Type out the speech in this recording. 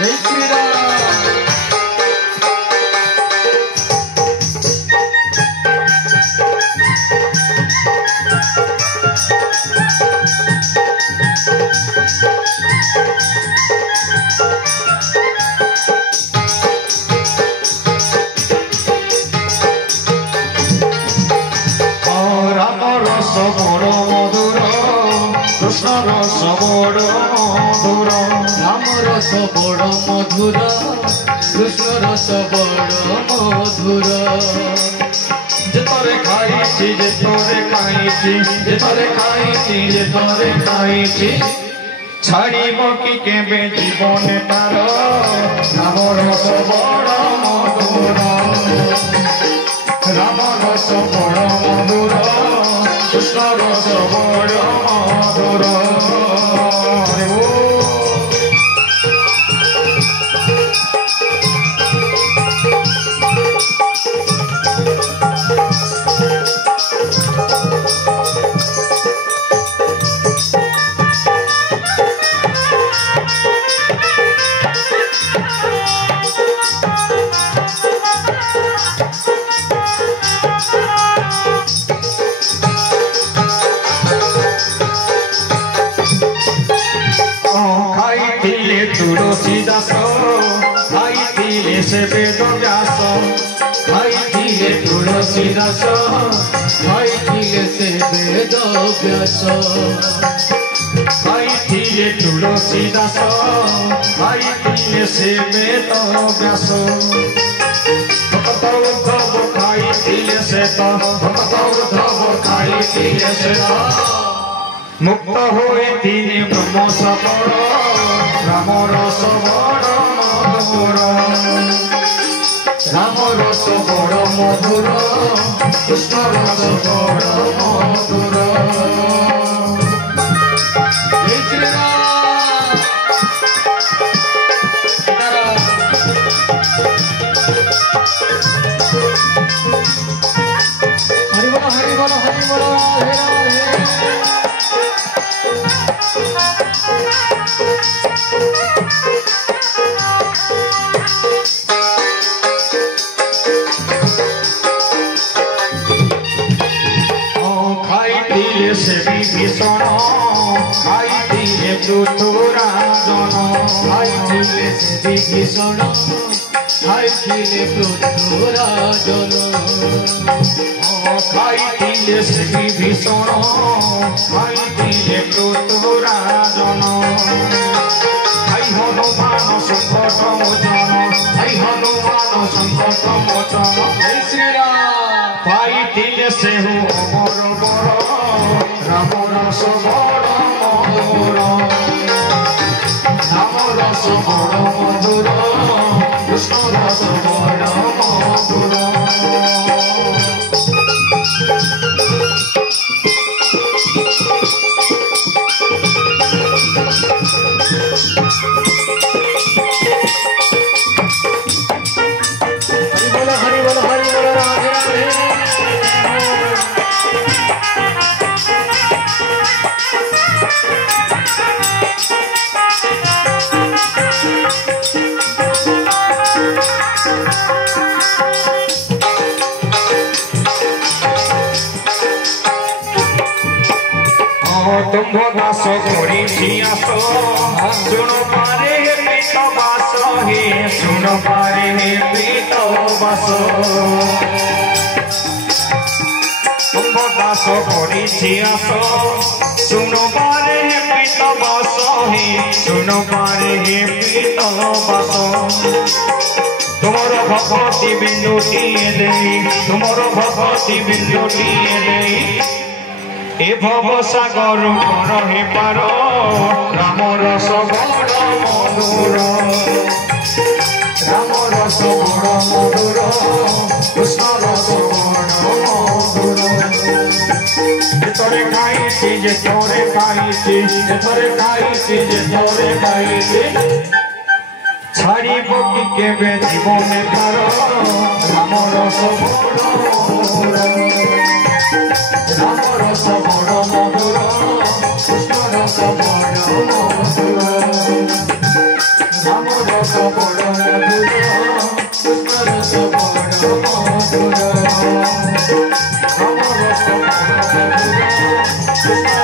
जय श्री राम। राम रस बड़ मधुर कृष्ण रस बड़ मधुर राम रस बड़ मधुर कृष्ण रस बड़ मधुर जेतरे खाइछि जेतरे खाइछि जेतरे खाइछि जेतरे खाइछि छाड़िब कि केबे जीवन तार राम रस बड़ मधुर राम रस बड़ मधुर कृष्ण रस बड़ मधुर तुलसी दास खाइथिले से वेद व्यास खाइथिले तुलसी दास खाइथिले से वेद व्यास खाइथिले तुलसी दास खाइथिले से वेद व्यास भक्तौद्धव खाइथिले से भक्तौद्धव खाइथिले से मुक्त होइथिले ब्रह्म सकल राम रस बड़ मधुर राम रस बड़ मधुर कृष्ण रस बड़ मधुर जय श्री राम। हरि बोलो हरि बोलो हरि बोलो हे राधे। खाइथिले से विभीषण खाइथिले पृथुराजन खाइथिले से विभीषण खाइथिले पृथुराजन खाइथिले से विभीषण खाइथिले पृथुराजन आई हनुमान संकट मोचन आई हनुमान संकट मोचन जय श्री राम। पाइथिले से अमर बर राम रस बड़ मधुर राम रस बड़ मधुर कृष्ण रस बड़ मधुर हरि बोलो राधे राधे। तुम दास करी आस सुन पारे पीत बास हे सुन पारे हे पीत बास तुम दास करी आस सुन पारे हे पीत बास हे सुन पारे हे पीत बास तुमर भगवती बिंदुटिए देई तुमर भगवती बिंदुटिए देई ए भव सागर कर हे पार राम रस बड़ मधुर राम रस बड़ मधुर कृष्ण रस बड़ मधुर जेतरे खाइछि जेतरे खाइछि जेतरे खाइछि जेतरे खाइछि छाड़िब कि केबे जीवन तार राम रस बड़ मधुर राम रस बड़ मधुर कृष्ण रस बड़ मधुर राम रस Amor,